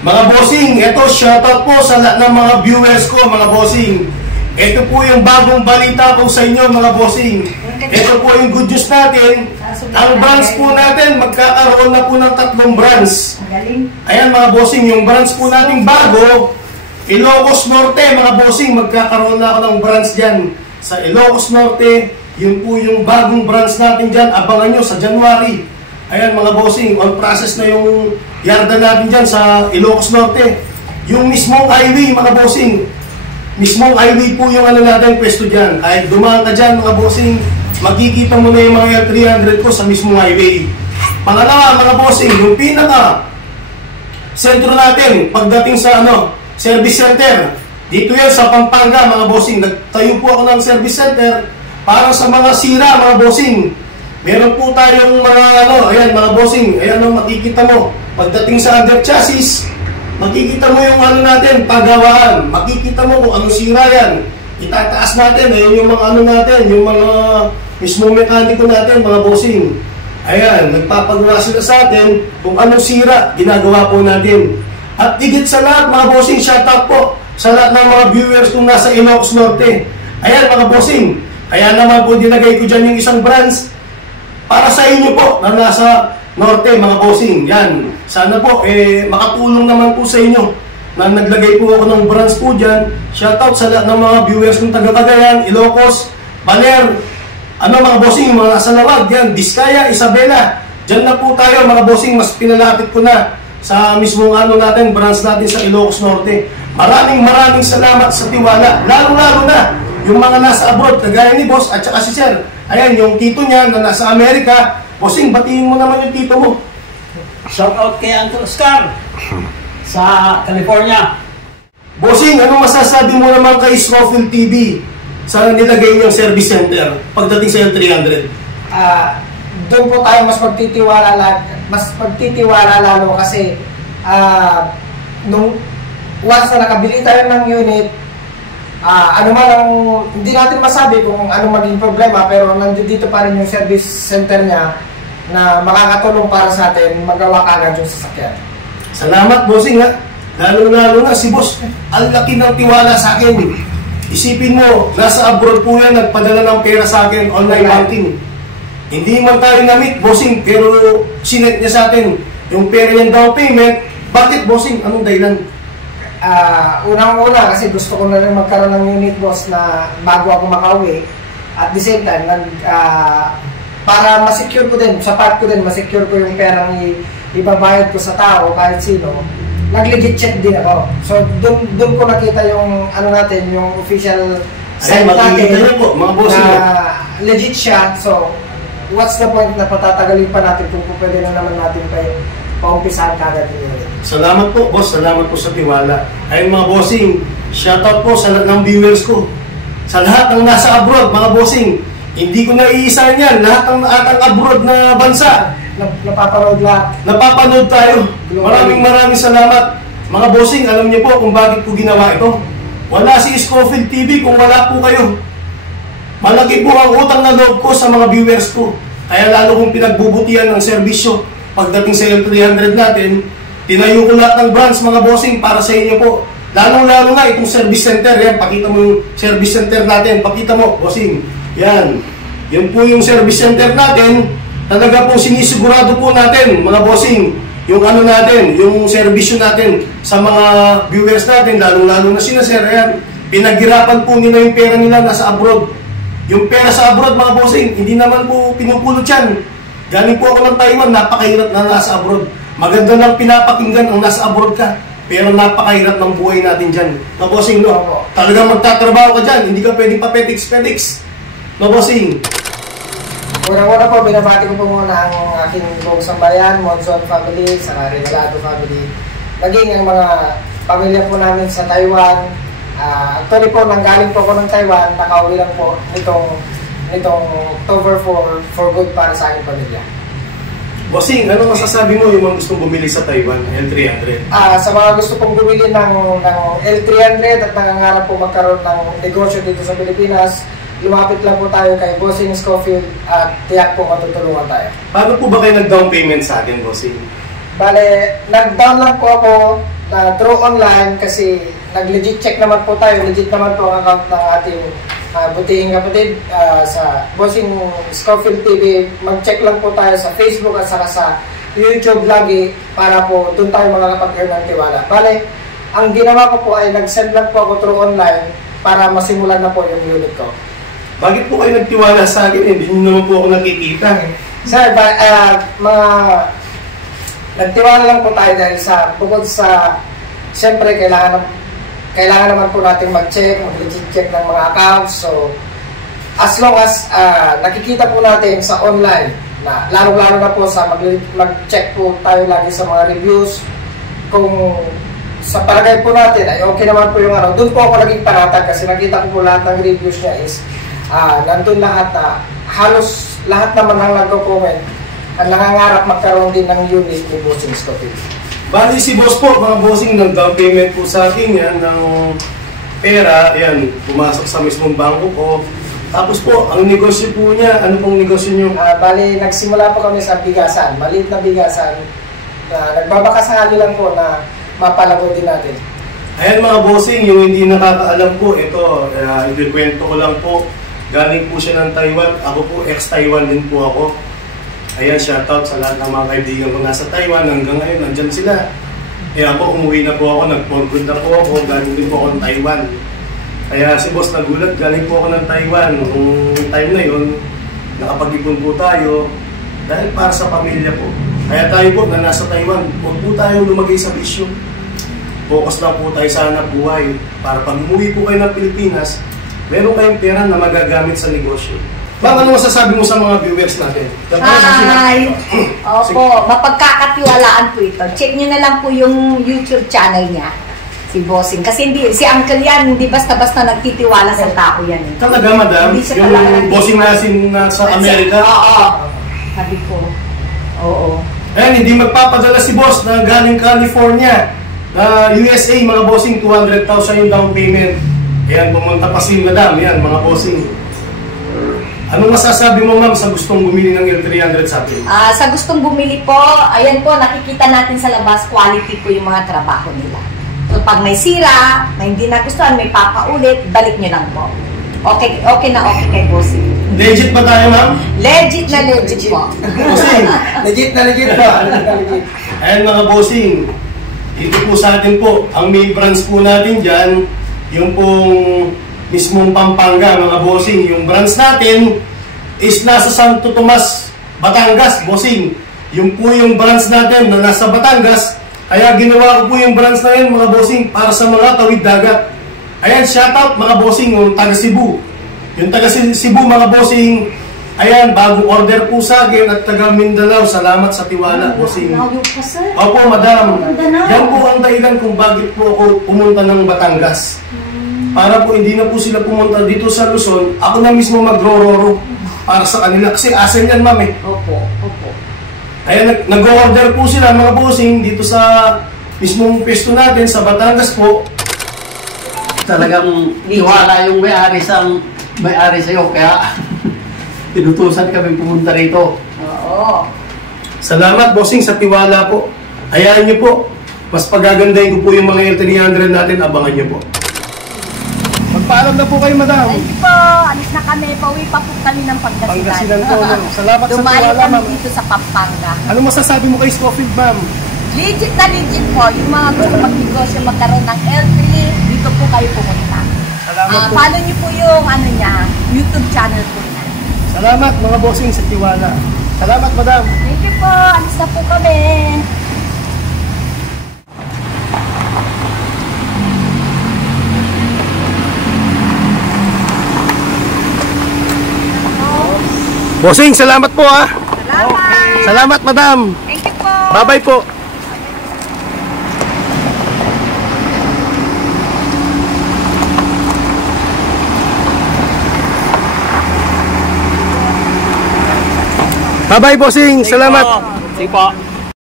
Mga bossing, ito shoutout po sa lahat ng mga viewers ko, mga bossing. Ito po yung bagong balita po sa inyo, mga bossing. Ito po yung good news natin. Ang branch po natin, magkakaroon na po ng 3 branch. Ayan mga bossing, yung branch po natin bago, Ilocos Norte, mga bossing, magkakaroon na ako ng branch dyan. Sa Ilocos Norte, yun po yung bagong branch natin dyan. Abangan nyo sa January. Ayan mga bossing, on process na yung yarda natin dyan sa Ilocos Norte. Yung mismong highway mga bossing, mismong highway po yung ano natin pwesto dyan. Kahit dumaan ka dyan mga bossing, makikita mo na yung mga L300 ko sa mismong highway. Pangalawa mga bossing, yung pinaka sentro natin pagdating sa service center, dito yan sa Pampanga mga bossing. Nagtayo po ako ng service center para sa mga sira mga bossing. Meron po tayong mga ayan mga bossing, ayan makikita mo. Pagdating sa under chassis, makikita mo yung natin, pagawaan. Makikita mo kung anong sira yan. Itataas natin, ayan yung mga natin, yung mga mismo mekaniko natin mga bossing. Ayan, nagpapagawa sila sa atin kung anong sira, ginagawa po natin. At higit sa lahat mga bossing, shoutout po sa lahat ng mga viewers kung nasa Ilocos Norte. Ayan mga bossing, kaya naman po dinagay ko dyan yung isang branch para sa inyo po na nasa Norte mga bossing. Yan, sana po makatulong naman po sa inyo na naglagay po ako ng branch po dyan. Shoutout sa lahat ng mga viewers ng taga-Cagayan, Ilocos, Baler, mga bossing, mga nasa Lawag, yan, Diskaya, Isabela. Dyan na po tayo mga bossing, mas pinalapit ko na sa mismong natin, branch natin sa Ilocos Norte. Maraming salamat sa tiwala, lalo na yung mga nasa abroad, kagaya ni boss at saka si sir. Ayan, yung tito niya na nasa Amerika. Bossing, batiin mo naman yung tito mo. Shout out kay Uncle Oscar sa California. Bossing, ano masasabi mo naman kay Scofield TV sa nilagay niyang service center pagdating sa L300? Doon po tayo mas magtitiwala lalo kasi nung once na nakabili tayo ng unit, hindi natin masabi kung ano maging problema, pero nandito pa rin yung service center niya na makakatulong para sa atin magawa kagad yung sasakyan. Salamat bossing ha. Lalo na si boss, ang laki ng tiwala sa akin. Isipin mo, nasa abroad po yan, nagpadala ng pera sa akin, online banking. Hindi man tayo na-meet, bossing, pero sinet niya sa atin yung pera niyang down payment. Bakit bossing? Anong dahilan? Unang-una kasi gusto ko na rin magkaroon ng unit boss na bago ako makauwi. At the same time, para ma-secure ko din, sa part ko din, ma-secure ko yung perang ibabayad ko sa tao kahit sino. Nag-legit check din ako. So, doon ko nakita yung natin, yung official site natin po, mga bossing, na legit siya. So, what's the point na patatagalin pa natin kung pwede na naman natin paumpisahan kagad yun. Salamat po, boss. Salamat po sa tiwala. Ayun mga bossing, shoutout po sa lahat ng viewers ko. Sa lahat ng nasa abroad, mga bossing. Hindi ko naiisa yan. Lahat ng atang abroad na bansa. Napapanood lahat. Napapanood tayo. Maraming salamat. Mga bossing, alam niyo po kung bakit ko ginawa ito. Wala si Scofield TV kung wala po kayo. Malaki po ang utang na loob ko sa mga viewers ko. Kaya lalo kong pinagbubutihan ng serbisyo. Pagdating sa L300 natin, tinayo ko lahat ng branch mga bossing para sa inyo po. Lalo na itong service center. Yan, pakita mo yung service center natin. Pakita mo, bossing. Yan. Yan po yung service center natin. Talaga po sinisigurado po natin, mga bossing, yung natin, yung servisyo natin sa mga viewers natin, lalo na sina sir. Yan. Pinaghirapan po nila yung pera nila nasa abroad. Yung pera sa abroad, mga bossing, hindi naman po pinupulot yan. Galing po ako ng Taiwan, napakahirap na nasa abroad. Maganda lang pinapakinggan ang nasa abroad ka, pero napakahirap ng buhay natin dyan. No, bossing, no? Talagang magtatrabaho ka dyan, hindi ka pwedeng papetiks-petiks. No, bossing? Una-una po, binabati ko po muna ang aking buong sambayan, Monzon family, sa Regalado family. Naging ang mga pamilya po namin sa Taiwan. Actually po, nanggaling po ako ng Taiwan, nakauwi lang po nitong October for good para sa aking pamilya. Bossing, ano masasabi mo yung mga gustong bumili sa Taiwan, L300? Sa mga gusto pong bumili ng L300 at nangangarap po magkaroon ng negosyo dito sa Pilipinas, lumapit lang po tayo kay Bossing Scofield at tiyak po matutulungan tayo. Paano po ba kayo nag-down payment sa akin, Bossing? Bale, nag-down lang po ako through online kasi nag-legit check naman po tayo. Legit naman po ang account ng ating butihing kapatid sa Bossing Scofield TV. Mag-check lang po tayo sa Facebook at saka sa YouTube lagi para po doon tayo makakapag-earn ng tiwala. Bale, ang ginawa ko po ay nag-send lang po ako through online para masimulan na po yung unit ko. Bakit po kayo nagtiwala sa akin? Hindi nyo naman po ako nakikita. Sir, nagtiwala lang po tayo dahil sa bukod sa siyempre kailangan naman po natin mag-check, mag-legit check ng mga accounts. So, as long as nakikita po natin sa online na lalo-lalo na po sa mag-check po tayo lagi sa mga reviews. Kung sa palagay po natin ay okay naman po yung doon po ako naging panatag kasi nakita ko po lahat ng reviews niya is nandun lahat halos lahat naman ang nagko-comment ang nangangarap magkaroon din ng unit ni Bossing Scofield. Bali si boss po, mga bossing, nag-down payment po sa akin yan ng pera, yan, pumasok sa mismong bangko ko. Tapos po, ang negosyo po niya, ano pong negosyo niyo? Bali, nagsimula po kami sa bigasan, maliit na bigasan. Nagbabakasakali lang po na mapalago din natin. Ayan mga bossing, yung hindi nakakaalam po, ito, ikikwento ko lang po. Galing po siya ng Taiwan, ako po ex-Taiwan din po ako. Ayan, shoutout sa lahat ng mga kaibigan ko nasa Taiwan. Hanggang ngayon, nandyan sila. Kaya ako, umuwi na po ako, nag-for good na po ako, galing din po ako ng Taiwan. Kaya si boss nagulat, galing po ako ng Taiwan. Nung time na yun, nakapag-ipon po tayo dahil para sa pamilya po. Kaya tayo po na nasa Taiwan, huwag po tayo lumagay sa bisyo. Focus lang po tayo sa hanap buhay. Para pag umuwi po kayo ng Pilipinas, meron kayong pera na magagamit sa negosyo. Ma'am, ano masasabi mo sa mga viewers natin? Hi! Opo, mapagkakatiwalaan po ito. Check nyo na lang po yung YouTube channel niya. Si Bossing. Kasi hindi, si Uncle yan, hindi basta-basta nagtitiwala sa tao yan. Eh. Talaga, madam? Yung Bossing nasin na sa Amerika? Oo. Sabi ko. Oo. Ayan, hindi magpapadala si boss na galing California. Na USA, mga bossing, 200,000 yung down payment. Ayan, pumunta pa si madam. Ayan, mga bossing. Anong masasabi mo, ma'am, sa gustong bumili ng L300 sa atin? Sa gustong bumili po, ayan po, nakikita natin sa labas, quality po yung mga trabaho nila. So, pag may sira, may hindi nagustuhan, may papaulit, balik nyo lang po. Okay na okay kay Bossing. Legit ba tayo, ma'am? Legit na legit po. Bossing. Legit na legit po. Ayan, mga bossing. Dito po sa atin po, ang main branch po natin dyan, yung pong mismong Pampanga, mga bossing. Yung branch natin is nasa Santo Tomas, Batangas, bossing. Yung po yung branch natin na nasa Batangas, kaya ginawa ko po yung branch na yun, mga bossing, para sa mga tawid dagat. Ayan, shoutout mga bossing, yung taga Cebu. Yung taga Cebu, mga bossing, ayan, bagong order po sa akin at taga Mindanao. Salamat sa tiwala, bossing. Opo, madam. Yan po ang dahilan kung bakit po ako pumunta ng Batangas. Para po hindi na po sila pumunta dito sa Luzon, ako na mismo magro-roro para sa kanila. Kasi asan yan, ma'am eh. Opo. Ayan, nag-order po sila, mga bossing, dito sa mismong pwesto natin, sa Batangas po. Talagang tiwala yung may-ari sa'yo, kaya tinutusan kami pumunta rito. Oo. Salamat, bossing, sa tiwala po. Hayaan nyo po. Mas pagagandahin ko po yung mga L300 natin, abangan nyo po. Magpaalam na po kayo, madam. Thank you po. Alis na kami. Pauwi pa po kami ng Pangasinan. Pangasinan po, ma'am. Salamat sa Dumayo tiwala, kami ma'am. dito sa Pampanga. Ano masasabi mo kay Scofield, ma'am? Legit na legit po. Yung mga gusto mag-negosyo magkaroon ng L3, dito po kayo pumunta. Salamat po. Follow niyo po yung YouTube channel po niya. Salamat, mga bossing, sa tiwala. Salamat, madam. Thank you po. Alis na po kami. Bossing, salamat po ha. Salamat. Salamat, madam. Thank you po. Bye-bye po. Bye-bye, bossing. Salamat. Sige po.